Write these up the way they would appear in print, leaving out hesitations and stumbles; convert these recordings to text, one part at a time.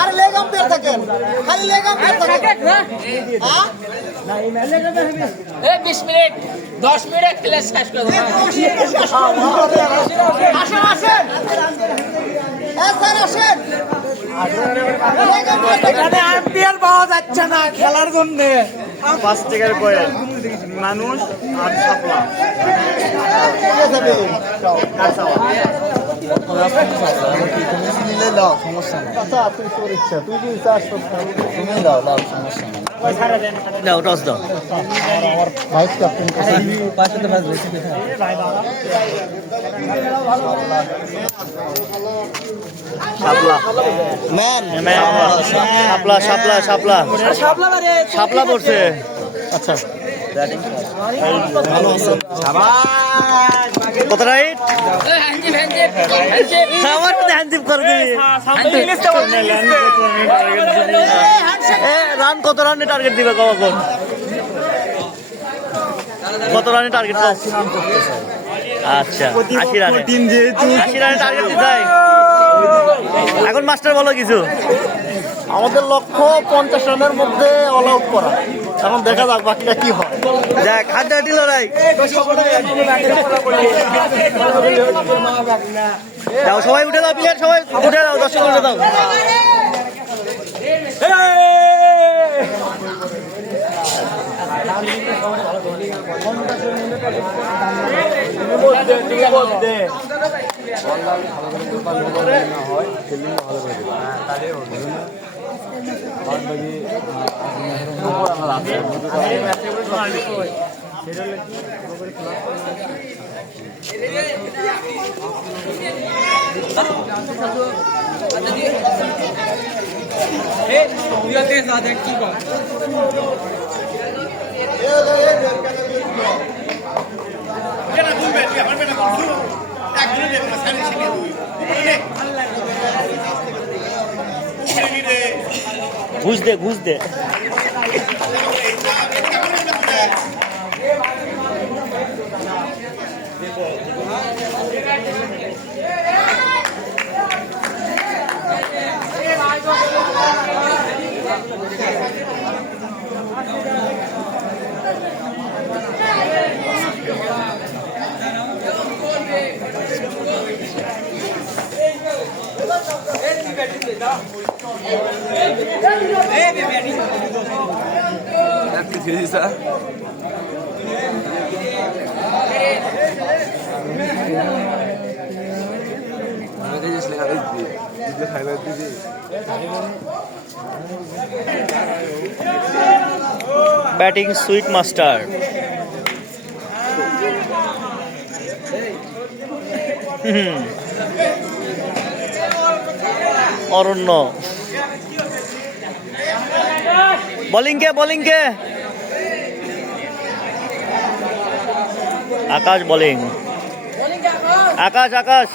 আর leg umpire থাকেন, খালি leg umpire থাকেন। হ্যাঁ 20 মিনিট 10 মিনিট খেলে শেষ করে দেব। আসেন আসেন, স্যার আসেন। এখানে আম্পায়ার পাওয়া যাচ্ছে না খেলার জন্য। 5 টাকার পরে মানুষ আর ছাপলা নিলে দাও, সমস্যা নেই। আচ্ছা তুই তোর ইচ্ছা, তুই কি চাস তুমি দাও, দাও সমস্যা নেই। দাও টস দাও। আমার ভাইস ক্যাপ্টেন শাপলা ম্যান শাপলা শাপলা শাপলা শাপলা পড়ছে। আচ্ছা কত রাইট? আমার হ্যান্ডজিপ করে দিবি। রান কত রানে টার্গেট দিবে কখন? কত রানে টার্গেট? আচ্ছা 80 রানে। 80 রানে টার্গেট দিতে হয়। এখন মাস্টার বলো কিছু। আমাদের লক্ষ্য 50 রানের মধ্যে অল আউট করা। এখন দেখা যাক বাকিটা কি হয়। দেখ হাড্ডাহাড্ডি লড়াই। যাও সবাই উঠে দাও, প্লেয়ার সবাই উঠে দাও, দর্শক উঠে দাও। ঘুষ দে ঘুষ দে। Batting sweet master. Aranya bowling কে আকাশ বোলিং। আকাশ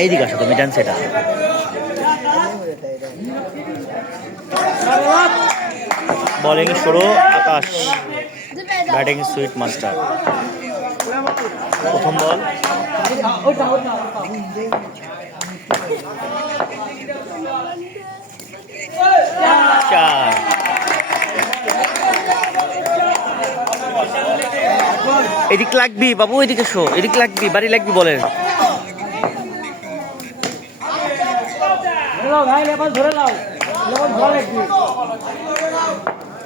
এইদিকে আসো তুমি, জানছি এটা। বোলিং শুরু আকাশ, ব্যাটিং সুইট মাস্টার। প্রথম বল, চার। এদিক লাগবি বাবু, এদিকে শো, এদিক লাগবি, বাড়ি লাগবি বলের।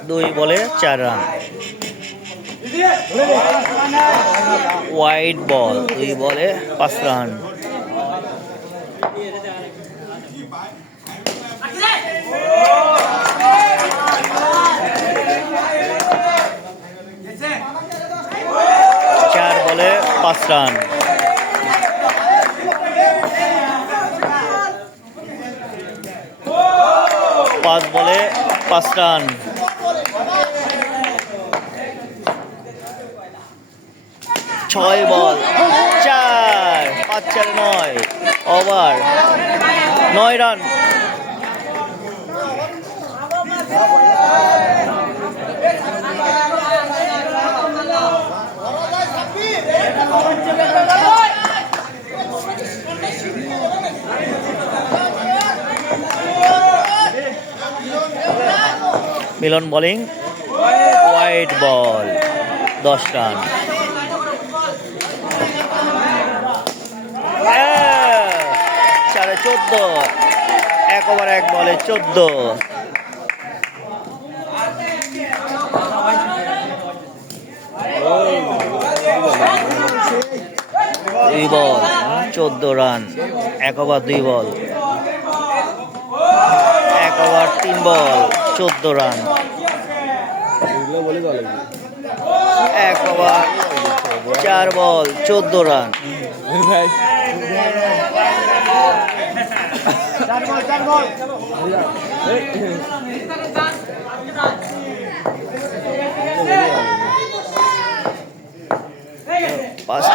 দুই বলে 4 রান। ওয়াইড বল, 2 বলে 5 রান। চার বলে 5 রান। 5 বলে 5 রান। ছয় বল 4, 5-4 9 ওভার 9 রান। মিলন bowling, white ball 10 run. 14, 1 over 1 বলে 14। দুই বল 14 রান, 1 ওভার 2 বল, 1 ওভার 3 বল 14 রান, 1 ওভার 4 বল 14 রান। পাঁচ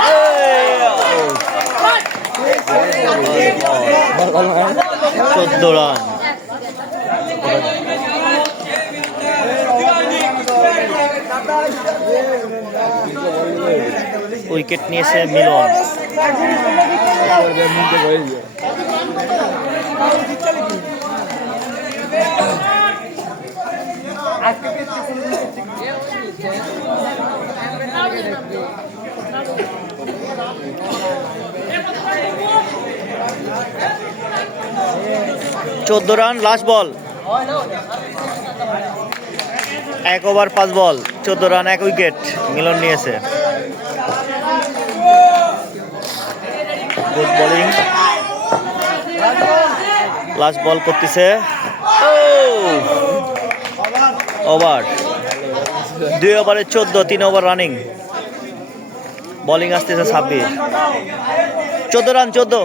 14 রান। উইকেট নিয়েছে মিলন। চোদ্দ রান, লাস্ট বল, 1 ওভার 5 বল 14 রান, 1 উইকেট মিলন নিয়েছে। গুড বোলিং, লাস্ট বল করতেছে, ওভার 2 ওভারে 14, 3 ওভার রানিং। বোলিং আসতেছে 26, 14 run 14।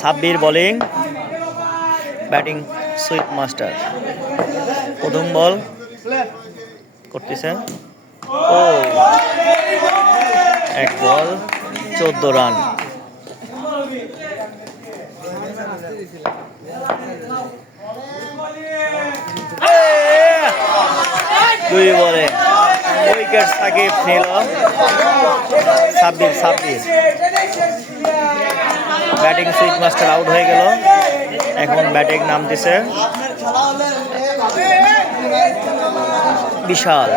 Sabbir bowling, batting sweep master. প্রথম বল করতেছে, 1 বল 14 রান। দুই বলে উইকেট সাকিব নিল। 26 ব্যাটিং সুইচ মাস্টার আউট হয়ে গেল। এখন ব্যাটিং নামতেছে বিশাল।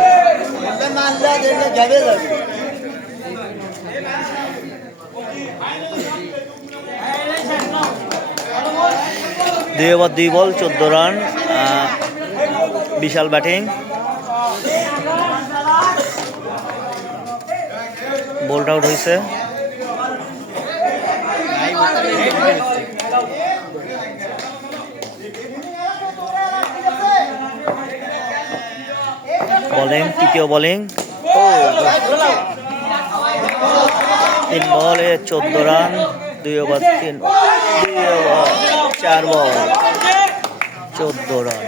2 ওভার 2 বল 14 রান। বিশাল ব্যাটিং, বোল্ড আউট হয়েছে। বোলিং, তৃতীয় বোলিং, 3 বলে 14 রান, 2 ওভার 4 বল 14 রান।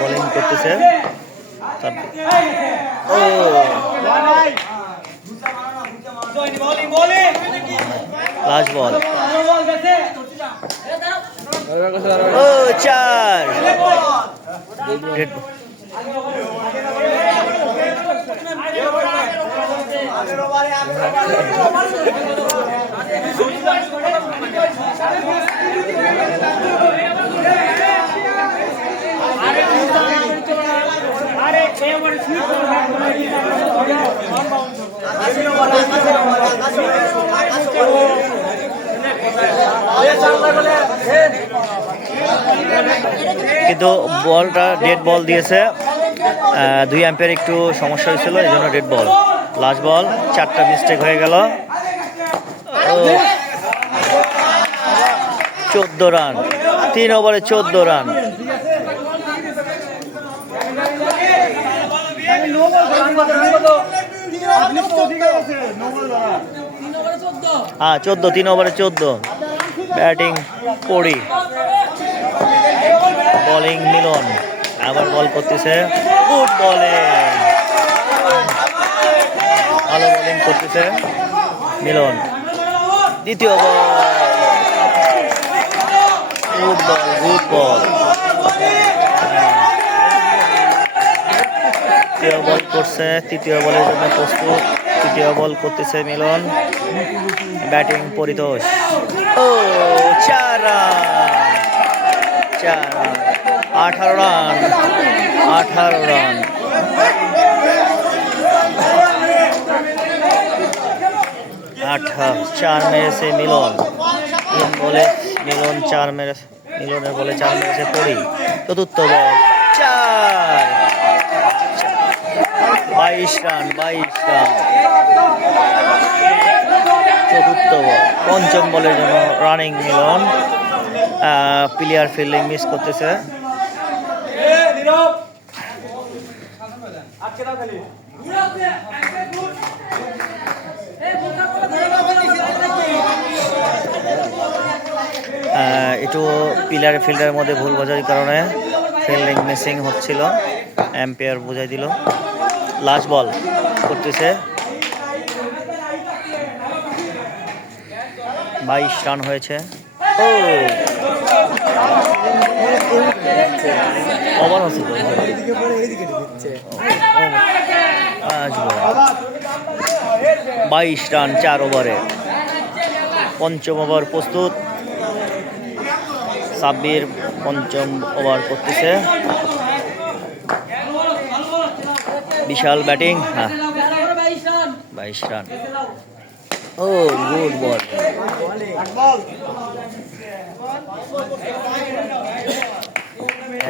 বোলিং করতেছে, লাস্ট বল, 4। কিন্তু বলটা ডেড বল দিয়েছে, 2 আম্পায়ার একটু সমস্যা হয়েছিল, এই জন্য ডেড বল। লাস্ট বল, 4টা মিস্টেক হয়ে গেল। 14 রান, 3 ওভারে 14 রান। আপনি হ্যাঁ 14, 3 ওভারে 14। ব্যাটিং পড়ি, বোলিং মিলন। আবার বল করতেছে, গুড বলিং, ভালো বোলিং করতেছে মিলন। দ্বিতীয় বল, গুড বল, গুড বল। তৃতীয় বল করছে, তৃতীয় বলের জন্য প্রস্তুত। তৃতীয় বল করতেছে মিলন, ব্যাটিং পরিতোষ। ও 4 রান, 4 রান, 18 রান, 18 রান। 4 মেরেছে মিলন, 3 বলে মিলন 4 মেরেছে, মিলনের বলে 4 মেরেছে পরি। চতুর্থ বল 4, 22 রান, 22 রান। চতুর্থ বল, পঞ্চম বলের জন্য রানিং মিলন। প্লেয়ার ফিল্ডিং মিস করতেছে। একটু প্লেয়ার ফিল্ডারের মধ্যে ভুল বোঝার কারণে ফিল্ডিং মিসিং হচ্ছিল, এম্পায়ার বুঝাই দিল। লাস্ট বল করতেছে, 22 রান হয়েছে। ও ওভার হচ্ছে তো, 22 রান 4 ওভারে। পঞ্চম ওভার প্রস্তুত, সাব্বির পঞ্চম ওভার করতেছে। বিশাল ব্যাটিং, হ্যাঁ 22 রান। ও গুড বল,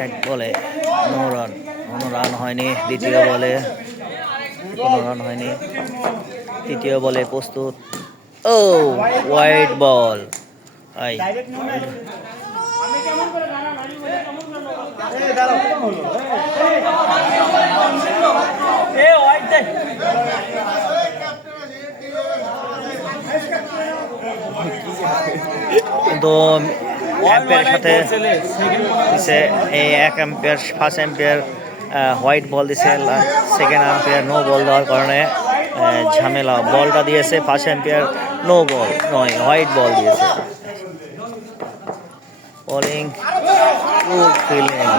এক বলে 9 রান, কোনো রান হয়নি। দ্বিতীয় বলে কোনো রান হয়নি। তৃতীয় বলে প্রস্তুত। ও ওয়াইড বল, কিন্তু এম্পায়ারের সাথে দিছে এই 1 empire, first empire white ball দিছে, সেকেন্ড এম্পায়ার নো বল দেওয়ার কারণে ঝামেলা। বলটা দিয়েছে ফার্স্ট এম্পায়ার নো বল নয়, হোয়াইট বল দিয়েছে। Bowling, good fielding.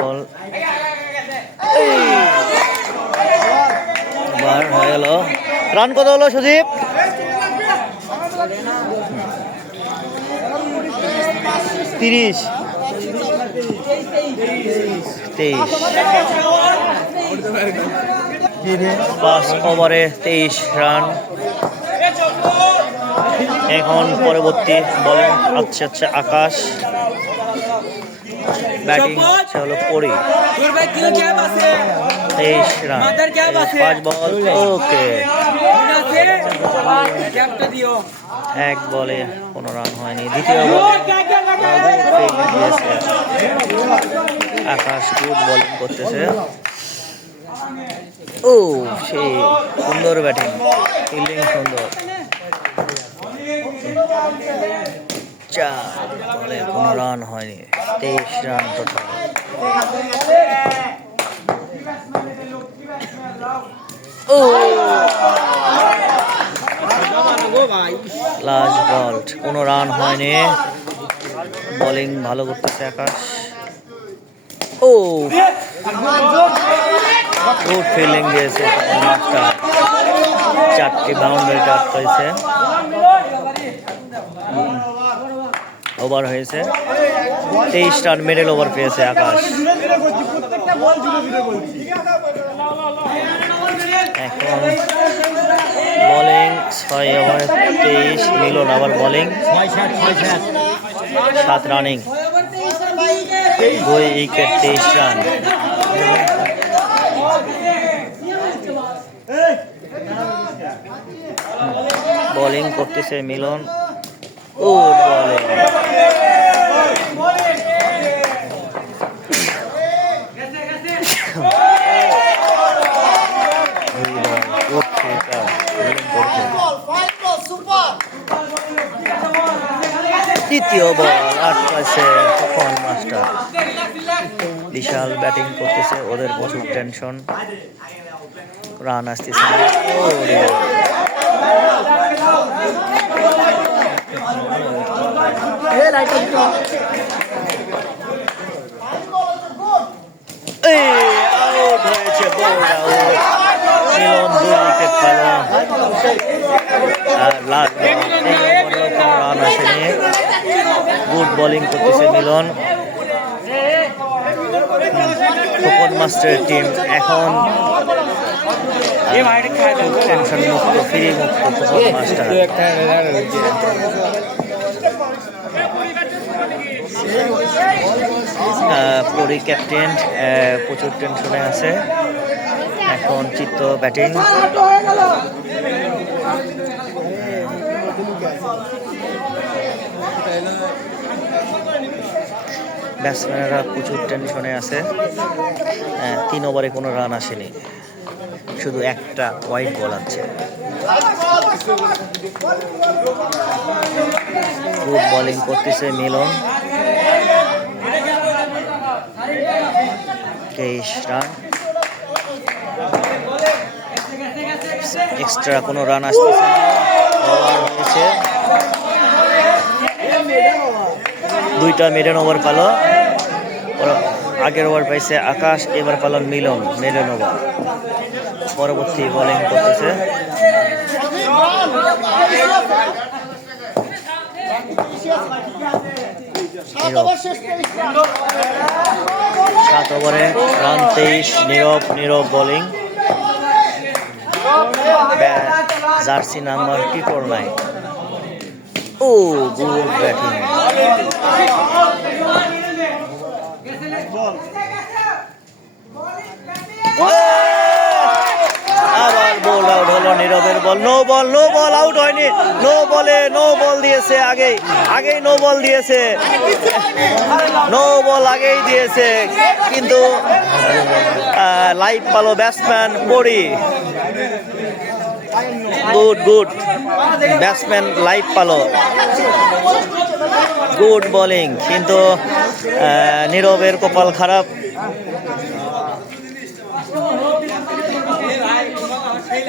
বল বার হয়ে গেল। রান কত হলো সুদীপ? 30, 23। 5 ওভারে 23 রান। এখন পরবর্তী বলিং হচ্ছে আকাশ, ব্যাটিং হলো পরি। 23 রান, 5 বল। ওকে, 1 বলে কোনো রান হয়নি। দ্বিতীয় বল আকাশ গুড বোলিং করতেছে। ও সেই সুন্দর ব্যাটিং, ফিল্ডিং সুন্দর। 4 বলে কোনো রান হয়নি, 23 রান টোটাল। ও লাস্ট বল, কোনো রান হয়নি। বোলিং ভালো করতেছে আকাশ। ও গুড ফিল্ডিং দিয়েছে, 4টি বাউন্ডারি টাচ হয়েছে। ওভার হয়েছে 23 রান, মিডল ওভার পেয়েছে আকাশ। এখন বোলিং 6 ওভারে 23, মিলন আবার bowling 7 running. 2 wicket 23 run. Bowling করতেছে মিলন। Good bowling. তৃতীয় বল আটকাছে খোকন মাস্টার। বিশাল ব্যাটিং করতেছে, ওদের প্রচুর টেনশন, রান আসতেছে না। আউট হয়েছে, বোল্ড আউট। মিলন 2 উইকেট পেল। আর লাস্ট রান আসেনি। গুড বোলিং করতেছে মিলন। খোকন মাস্টারের টিম এখন টেনশন মুক্ত, ফ্রি মুক্ত খোকন মাস্টার। পরি ক্যাপ্টেন প্রচুর টেনশনে আছে। এখন চিত্ত ব্যাটিং। ব্যাটসম্যানরা প্রচুর টেনশনে আছে। 3 ওভারে কোনো রান আসেনি, শুধু একটা হোয়াইট বল আছে। গুড বোলিং করতেছে মিলন। 23 রান। এক্সট্রা কোনো রান আসতেছে না। ওভার হয়েছে, 2টা মেডেন ওভার পেল। আগের ওভার পাইছে আকাশ, এবার পেল মিলন মেডেন ওভার। পরবর্তী বোলিং করতেছে। 7 ওভারে রান 23। নীরব বোলিং। Jersey number 9। ও গুড ব্যাটিং। আবার বল আউট হলো নীরবের বল। নো বল আউট হয়নি। নো বল দিয়েছে, আগেই নো বল দিয়েছে। নো বল আগেই দিয়েছে, কিন্তু লাইভ পালো ব্যাটসম্যান পরি। গুড ব্যাটসম্যান লাইভ পালো। গুড বোলিং, কিন্তু নীরবের কপাল খারাপ।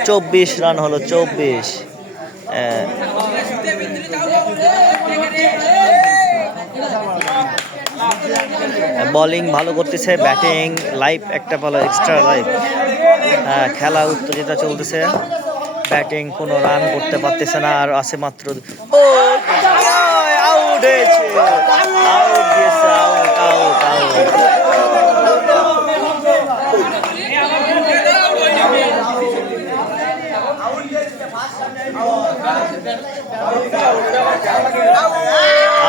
চব্বিশ রান হলো, 24। বোলিং ভালো করতেছে, ব্যাটিং লাইভ একটা ভালো, এক্সট্রা লাইভ। খেলা উত্তেজিত চলতেছে। ব্যাটিং কোনো রান করতে পারতেছে না, আর আছে মাত্র। ও আউট হয়েছে, আউট দিয়েছে, আউট।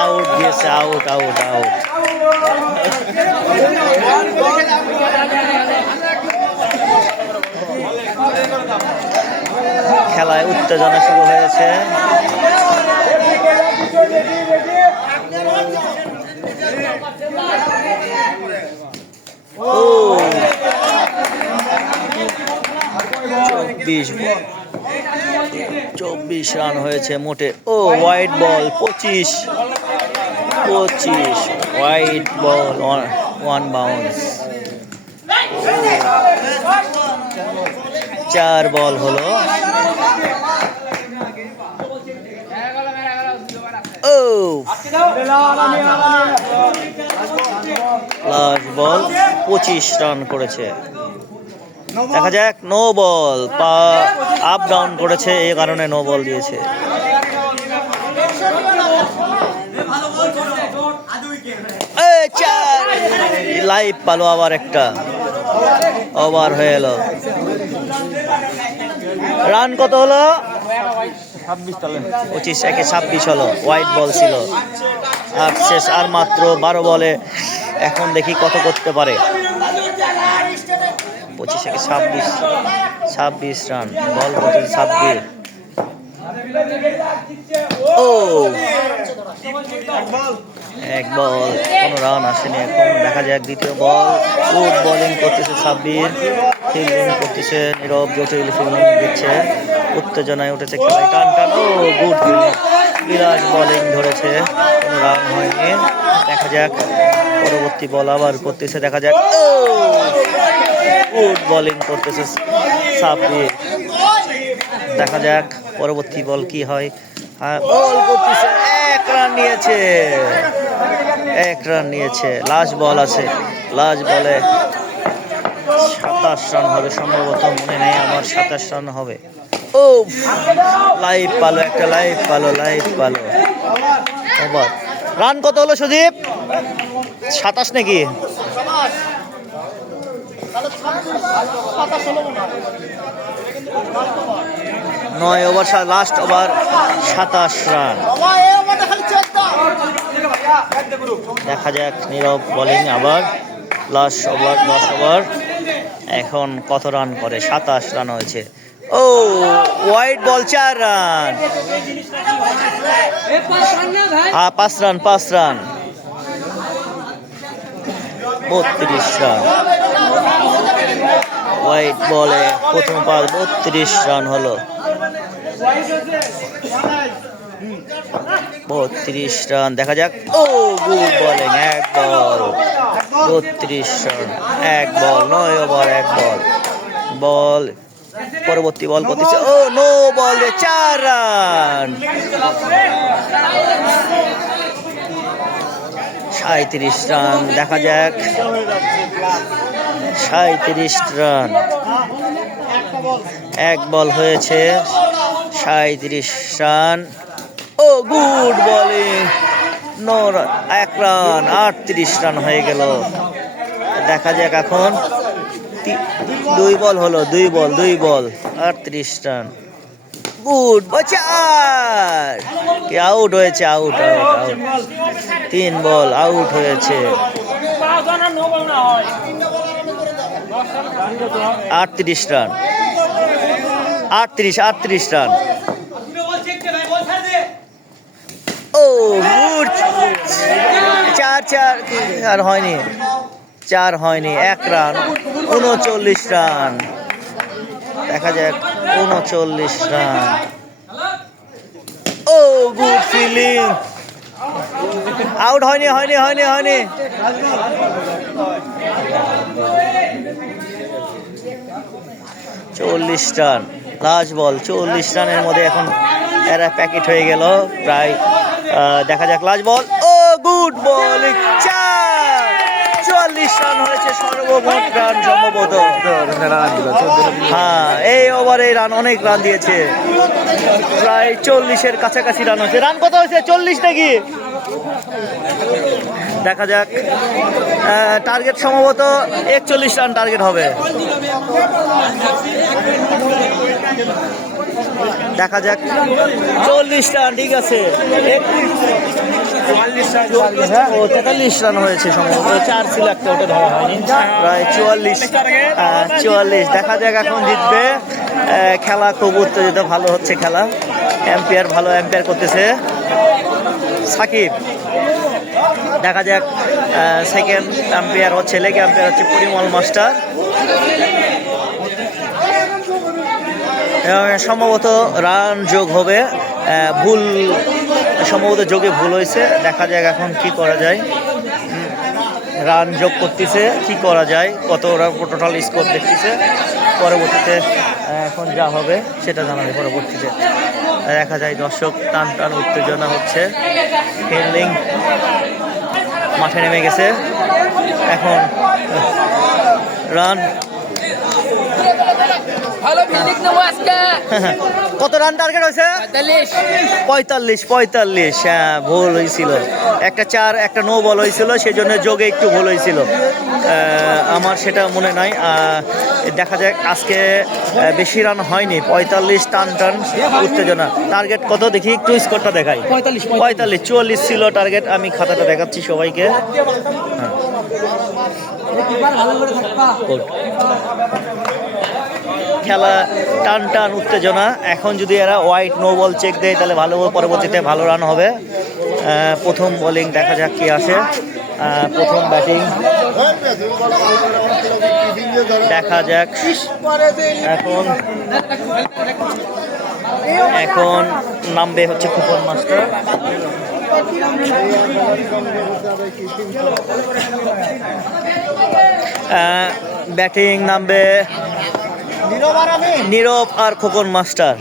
আউট দিয়েছে, আউট। খেলায় উত্তেজনা শুরু হয়েছে। ও 24 রান হয়েছে মোটে। ও white ball 25 white ball, 1 bounce. 4 বল হলো। ও লাস্ট বল 25 রান করেছে। দেখা যাক। নো বল, পা আপ ডাউন করেছে, এই কারণে নো বল দিয়েছে। লাইভ পালো, আবার একটা ওভার হয়ে এলো। রান কত হলো? 25 একে 26 হলো। হোয়াইট বল ছিল। আর শেষ, আর মাত্র 12 বলে এখন দেখি কত করতে পারে। 25 থেকে 26 রান, বল করতেছে 26। ও এক বল, কোনো রান আসেনি। এখন দেখা যাক দ্বিতীয় বল। গুড বোলিং করতেছে সাব্বির, ফিল্ডিং করতেছে নীরব, জটিল ফিল্ডিং দিচ্ছে, উত্তেজনায় উঠেছে খেলায়, টান টান। ও গুড ফিল্ডিং, বিরাট বোলিং ধরেছে, কোনো রান হয়নি। দেখা যাক পরবর্তী বল আবার করতেছে, দেখা যাক। ও গুড বোলিং করতেছে সাব্বির, দেখা যাক পরবর্তী বল কি হয়। বল করতেছে, 1 রান নিয়েছে, 1 রান নিয়েছে। লাস্ট বল আছে, লাস্ট বলে 27 রান হবে সম্ভবত, মনে নেই আমার, 27 রান হবে। ও লাইভ পালো, একটা লাইভ পালো, লাইভ পালো। রান কত হলো সুদীপ? 27 নাকি? 9 ওভার, লাস্ট ওভার 27 রান। দেখা যাক নীরব বোলিং আবার, লাস্ট ওভার 10 ওভার। এখন কত রান করে? 27 রান হয়েছে। ও white ball, 4 run. 5 run, 5 run, 32 run. White বলে প্রথম পাস, 32 রান হলো। 32 রান, দেখা যাক। ও গুড বোলিং, 1 বল, 32 রান, 1 বল, 9 ওভার 1 বল। বল পরবর্তী বল করতেছে, ও নো বল, 4 রান। 37 রান, দেখা যাক। 37 রান, 1 বল হয়েছে, 37 রান। ও গুড বোলিং, 1 রান, 38 রান হয়ে গেল। দেখা যাক এখন 2 বল হলো, 2 বল, 2 বল, 38 রান। গুড, 4 কি আউট হয়েছে, out, out, out. 3 ball out হয়েছে। 38 রান, 38 রান। ও গুড, 4 আর হয়নি, 4 হয়নি, 1 রান, 39 রান। দেখা যাক 39 রান। ও গুড ফিল্ডিং, আউট হয়নি, হয়নি, হয়নি, হয়নি। 40 রান, লাস্ট বল, 40 রানের মধ্যে এখন এরা প্যাকেট হয়ে গেল প্রায়। দেখা যাক লাস্ট বল। ও গুড বোলিং, 44 রান হয়েছে সর্বমোট রান সম্ভবত। হ্যাঁ, এই ওভারে রান, অনেক রান দিয়েছে, প্রায় 40-এর কাছাকাছি রান হয়েছে। রান কত হয়েছে, 40 নাকি? দেখা যাক, টার্গেট সম্ভবত 41 রান টার্গেট হবে। দেখা যাক, 40 রান, ঠিক আছে। 43 রান হয়েছে সম্ভবত, 4 ছিল একটা, ওটা ধরা হয়নি। প্রায় 44। দেখা যাক এখন জিতবে। খেলা খুব উত্তেজিত, ভালো হচ্ছে খেলা। এম্পায়ার ভালো এম্পায়ার করতেছে সাকিব। দেখা যাক সেকেন্ড আম্পায়ার হচ্ছে, লেগ আম্পায়ার হচ্ছে পরিমল মাস্টার। সম্ভবত রান যোগ হবে, ভুল সম্ভবত যোগে ভুল হয়েছে। দেখা যাক এখন কি করা যায়। রান যোগ করতেছে, কি করা যায়, কত ওরা টোটাল স্কোর দেখতেছে। পরবর্তীতে এখন যা হবে সেটা জানাবে পরবর্তীতে। দেখা যায় দর্শক টান টান উত্তেজনা হচ্ছে। ফিল্ডিং মাঠে নেমে গেছে এখন। রান কত রান টার্গেট হয়েছে? 45। হ্যাঁ, ভুল হয়েছিল, একটা 4 একটা নো বল হয়েছিল, সেই জন্য যোগে একটু ভুল হয়েছিল, আমার সেটা মনে নাই। দেখা যাক আজকে বেশি রান হয়নি, 45 টান টান উত্তেজনা। টার্গেট কত দেখি, একটু স্কোরটা দেখাই। 45, 44 ছিল টার্গেট। আমি খাতাটা দেখাচ্ছি সবাইকে। হ্যাঁ, Good. খেলা টান টান উত্তেজনা। এখন যদি এরা হোয়াইট নো বল চেক দেয় তাহলে ভালো, পরবর্তীতে ভালো রান হবে। প্রথম বোলিং দেখা যাক কি আসে। প্রথম ব্যাটিং দেখা যাক। এখন নামবে হচ্ছে খোকন মাস্টার। ব্যাটিং নামবে নীরব আর খোকন মাস্টার।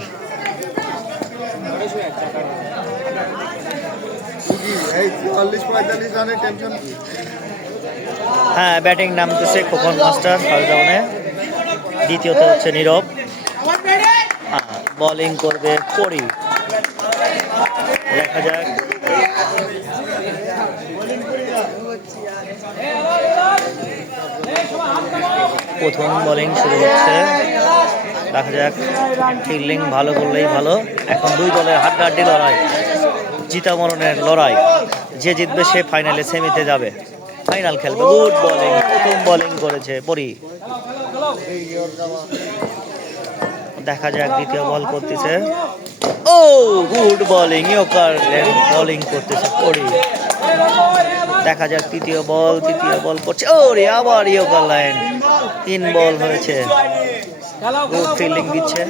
হ্যাঁ, ব্যাটিং নামতেছে খোকন মাস্টার ফার্স্ট ডাউনে, দ্বিতীয়তে হচ্ছে নীরব। বোলিং করবে পরি। দেখা যাক। প্রথম বোলিং শুরু হচ্ছে, দেখা যাক। ফিল্ডিং ভালো করলেই ভালো। এখন দুই দলের হাড্ডাহাড্ডি লড়াই, জিতা মরণের লড়াই। যে জিতবে সে ফাইনালে সেমিতে যাবে, ফাইনাল খেলবে। গুড বোলিং, প্রথম বোলিং করেছে পরি। দেখা যাক দ্বিতীয় বল করতেছে। ও গুড বোলিং, ইয়র্কার বোলিং করতেছে পরি। দেখা যাক তৃতীয় বল করছে। ওরে আবার ইয়র্কার লাইন, 3 বল হয়েছে। গুড ফিল্ডিং দিচ্ছে।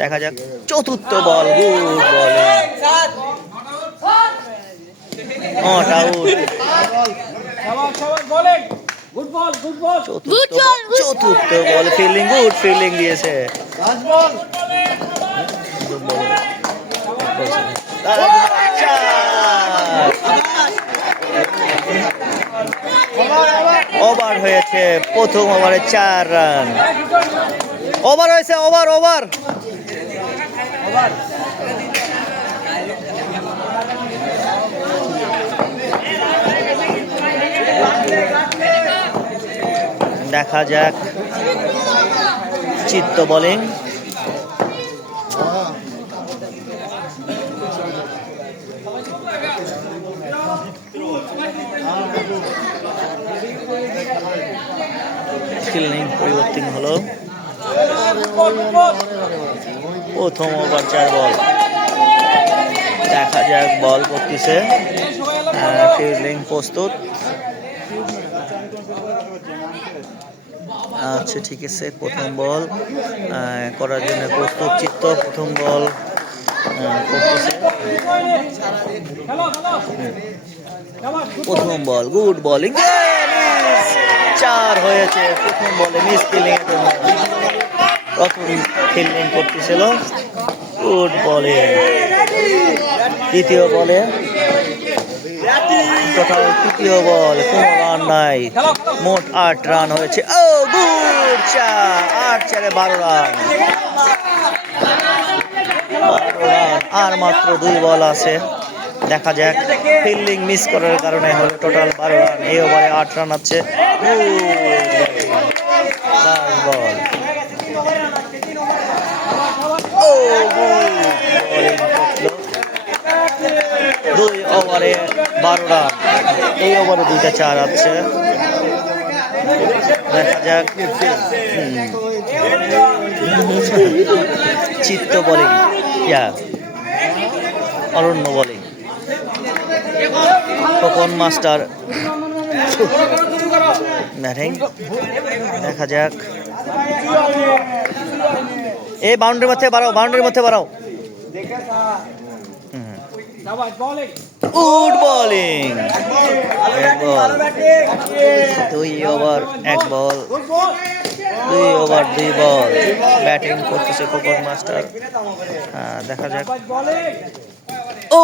দেখা যাক চতুর্থ বল, গুড বোলিং, নট আউট। চতুর্থ বল ফিল্ডিং, গুড ফিল্ডিং দিয়েছে। ওভার হয়েছে, প্রথম ওভারে 4 রান। ওভার হয়েছে, ওভার। দেখা যাক চিত্ত বোলিং। ফিল্ডিং পরিবর্তন হলো। প্রথম ওভার 4 বল। দেখা যাক বল করতেছে। ফিল্ডিং প্রস্তুত। আচ্ছা ঠিক আছে, প্রথম বল করার জন্য প্রস্তুত চিত্ত। প্রথম বল করতেছে। প্রথম বল, গুড বোলিং, 4 হয়েছে। প্রথম বলে মিস ফিল্ডিং, প্রথম ফিল্ডিং করতেছিল। Good bowling. দ্বিতীয় বলে টোটাল তৃতীয় বল, কোনো রান নাই, মোট 8 রান হয়েছে। ও গুড 4, 8-4-এ 12 রান। আর মাত্র 2 বল আছে। দেখা যাক, ফিল্ডিং মিস করার কারণে হলো টোটাল 12 রান। এই ওভারে 8 রান আছে। বল, ও বোলিং করলো। 2 ওভারে 12 রান। এই ওভারে 2টা 4 আছে। দেখা যাক চিত্ত বোলিং, অরণ্য বোলিং, খোকন মাস্টার ব্যাটিং। দেখা যাক, এই বাউন্ডারির মধ্যে বাড়াও, গুড বোলিং। 2 ওভার 1 বল, 2 ওভার 2 বল। ব্যাটিং করতেছে খোকন মাস্টার। দেখা যাক। ও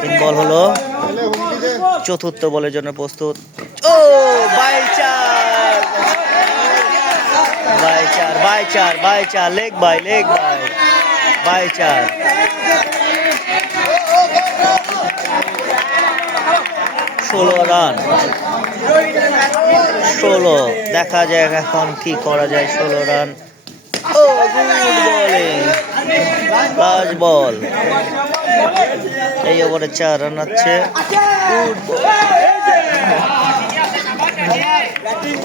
3 বল হলো। চতুর্থ বলের জন্য প্রস্তুত। ও বাই 4, লেগ বাই 4। 16 রান, 16। দেখা যাক এখন কি করা যায়। 16 রান। ও গুড বোলিং, লাস্ট বল, এই ওভারে 4 রান আছে।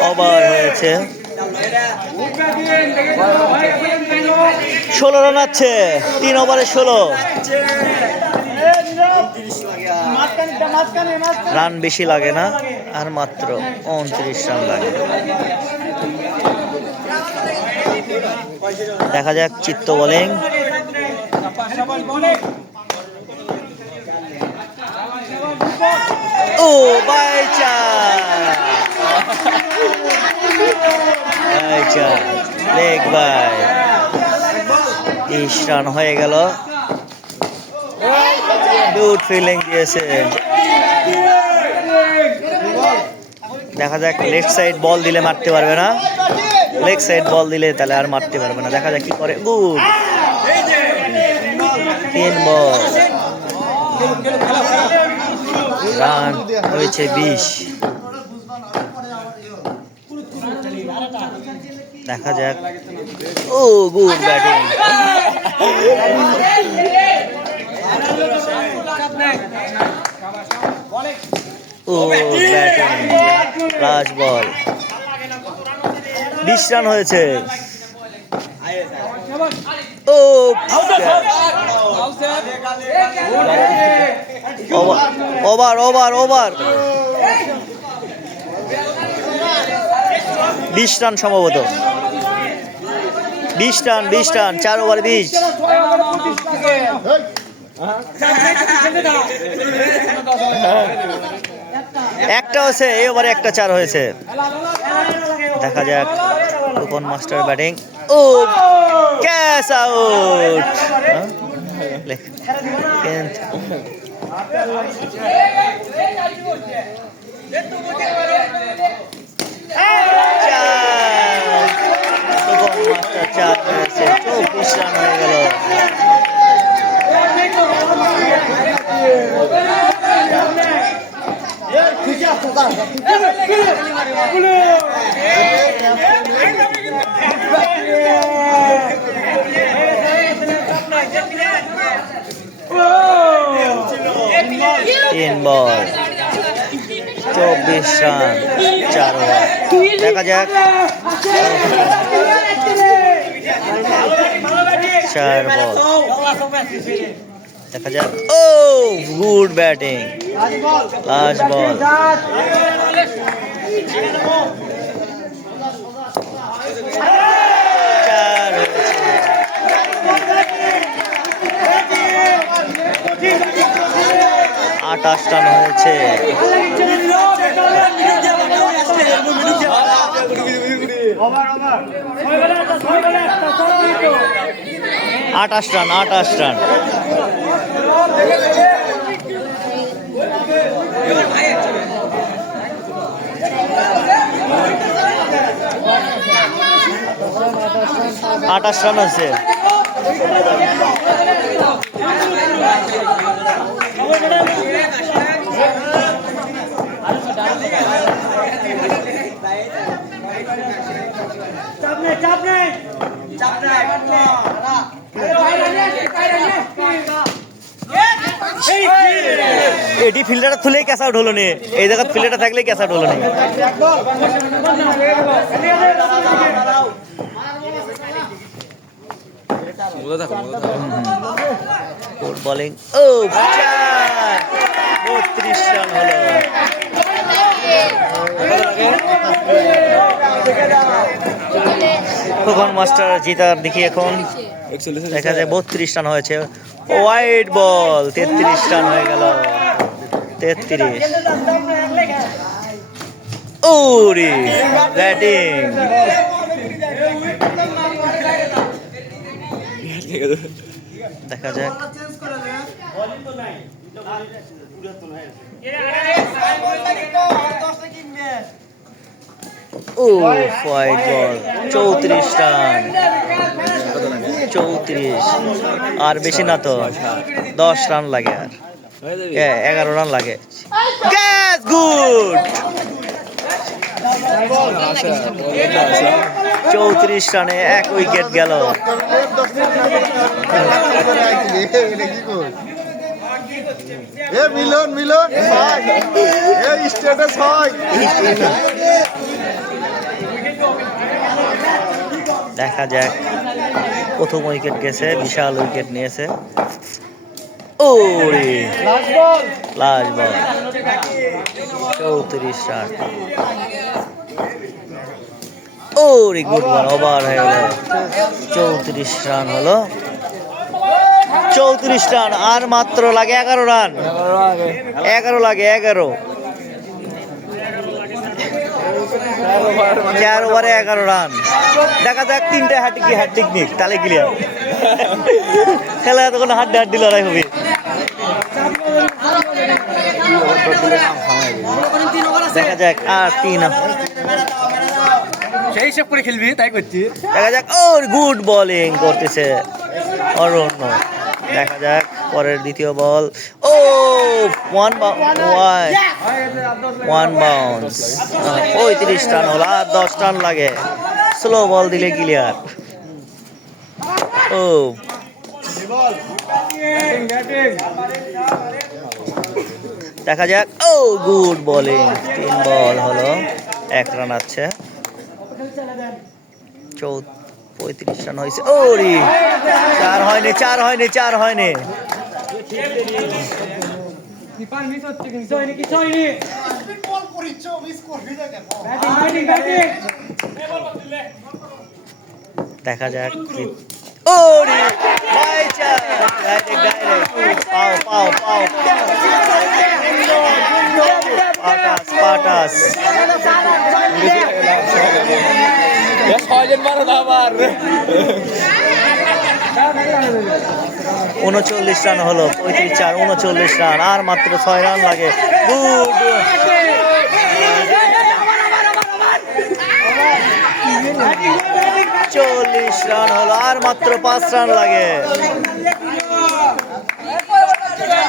ওভার হয়েছে, 16 রান আছে 3 ওভারে 16। রান বেশি লাগে না, আর মাত্র 29 রান লাগে। দেখা যাক চিত্ত বোলিং। ও বাই চার, লেগ বাই। 30 রান হয়ে গেল। গুড ফিল্ডিং দিয়েছে। দেখা যাক লেফট সাইড বল দিলে মারতে পারবে না, লেগ সাইড বল দিলে তাহলে আর মারতে পারবে না। দেখা যাক কি করে। গুড, 3 বল, রান হয়েছে 20। দেখা যাক। ও গুড ব্যাটিং। ও ব্যাটিং, লাস্ট বল। 20 রান হয়েছে। ও ওভার ওভার ওভার 20 রান সম্ভবত। 20 রান 4 ওভার 20। একটা হয়েছে এই ওভারে, একটা 4 হয়েছে। দেখা যাক খোকন মাস্টার ব্যাটিং। ও ক্যাচ আউট। খোকন মাস্টার 4 হয়েছে, 24 রান হয়ে গেল। তিন বল, 24 রান, 4 ওভার। দেখা যাক 4 বল। দেখা যাক। ও গুড ব্যাটিং, লাস্ট বল। আটাশ রান হয়েছে। 28 রান, 28 রান। আটাশ রান আছে। এটি ফিল্ডার তুলেই ক্যাচ আউট হলো নি, এই জায়গা ফিল্ডারটা থাকলেই ক্যাচ আউট হলো নি। Good bowling. ও 32 রান হলো। খোকন মাস্টার জিতার দেখি এখন। দেখা যায় 32 রান হয়েছে। ওয়াইড বল, 33 রান হয়ে গেল। 33। ওরে ব্যাটিং। দেখা যাক। ও ওয়াইড বল, 34 রান। 34, আর বেশি না তো, 10 রান লাগে, আর 11 রান লাগে। Catch, good. 34 রানে 1 উইকেট গেল। এ মিলন মিলন ছয় এ স্টেটে ছয় দেখা যাক প্রথম উইকেট গেছে, বিশাল উইকেট নিয়েছে। ও রে লাস্ট বল 34 রান। ও রে গুড বল, ওভার হয়ে গেল। 34 রান হলো, 34 রান। আর মাত্র লাগে 11 রান, 11 লাগে 11। 4 ওভারে 11 রান। দেখা যাক তিনটে হ্যাট্রিক নিক তাহলে ক্লিয়ার। খেলা তখন হাড্ডি লড়াই হবে। দেখা যাক আর 3। সেই হিসাব করে খেলবি, তাই করছি। দেখা যাক ওর গুড বোলিং করতেছে অরণ্য। দেখা যাক পরের দ্বিতীয় বল। ও ওয়ান বাউন্স। 35 রান হলো, আর 10 রান লাগে। স্লো বল দিলে ক্লিয়ার। ও দেখা যাক। ও গুড বোলিং, 3 বল হলো, 1 রান আছে। 35 রান হয়েছে। ও রে 4 হয়নি, 4 হয়নি, 4 হয়নি। দেখা যাক। ও রে বাই চান্স, ডাইরেক্ট পাও পাও পাও। পাটাস 39 রান হলো, 35-4, 39 রান। আর মাত্র 6 রান লাগে। গুড 40 রান হলো, আর মাত্র 5 রান লাগে।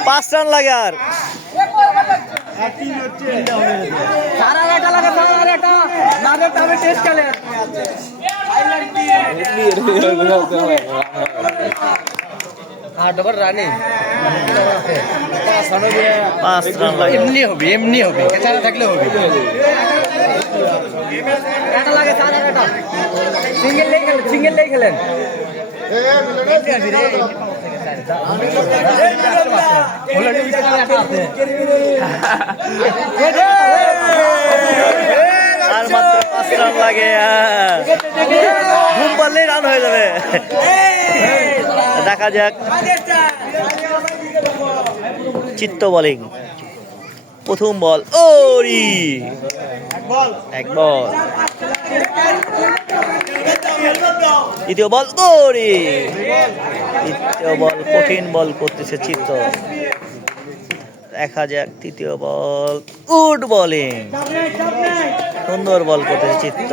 5 রান লাগে আর। রানে 5 রান লাগে। এমনি হবে, এমনি হবে, এছাড়া থাকলে হবে। সিঙ্গেল খেলেন। আর মাত্র 5 রান লাগে। ঘুম পারলেই রান হয়ে যাবে। দেখা যাক চিত্ত বোলিং। প্রথম বল ওরি 1 বল। দ্বিতীয় বল ওরি। তৃতীয় বল কঠিন বল করতেছে চিত্ত। দেখা যাক তৃতীয় বল। গুড বোলিং, সুন্দর বল করতেছে চিত্ত।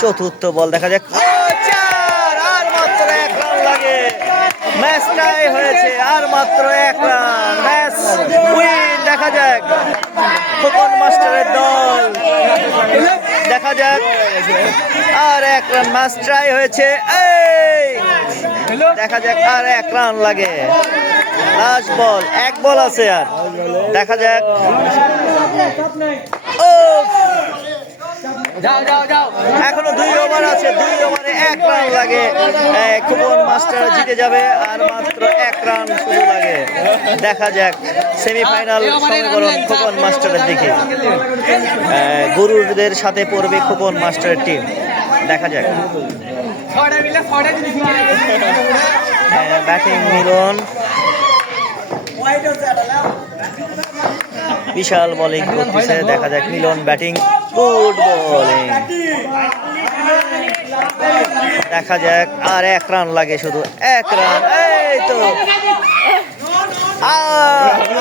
চতুর্থ বল দেখা যাক। 4, আর মাত্র 1 রান লাগে। ম্যাচ টাই হয়েছে, আর মাত্র 1 রান। Match win. দেখা যাক খোকন মাস্টারের দল। দেখা যাক আর 1 রান। ম্যাচ টাই হয়েছে। এই দেখা যাক আর 1 রান লাগে। লাস্ট বল, 1 বল আছে আর। দেখা যাক। ও এখনো 2 ওভার আছে, 2 ওভারে 1 রান লাগে। খোকন মাস্টার জিতে যাবে, আর মাত্র 1 রান শুধু লাগে। দেখা যাক সেমিফাইনাল সমীকরণ খোকন মাস্টারের দিকে। গরুরদের সাথে পড়বে খোকন মাস্টারের টিম। দেখা যাক। ব্যাটিং মিলন, বিশাল বোলিং করতেছে। দেখা যাক মিলন ব্যাটিং। Good bowling. দেখা যাক আর 1 রান লাগে, শুধু 1 রান। এই তো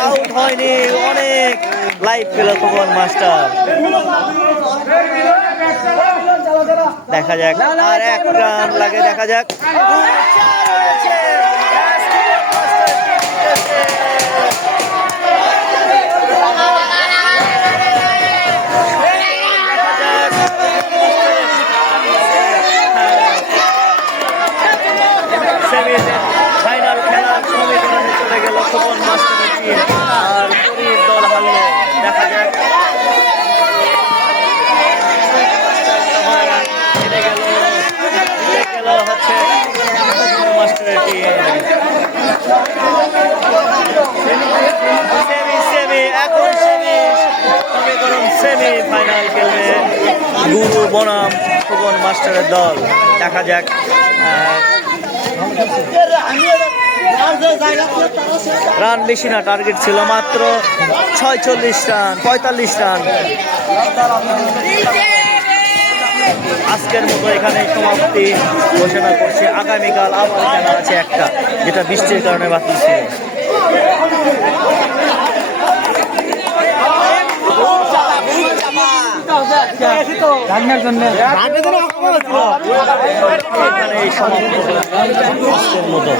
আউট হয়নি, অনেক লাইফ পেল খোকন মাস্টার। দেখা যাক আর 1 রান লাগে। দেখা যাক ফাইনাল খেলা সমীকরণে চলে গেল। গুরু বনাম খোকন মাস্টারের দল। দেখা যাক রান বেশি না, টার্গেট ছিল মাত্র 46 রান, 45 রান। আজকের মতো এখানে সমাপ্তি ঘোষণা করছে। আগামীকাল আবার খেলা আছে একটা, যেটা বৃষ্টির কারণে বাতিল ছিল। এখানে এই সমাপ্ত আজকের মতো।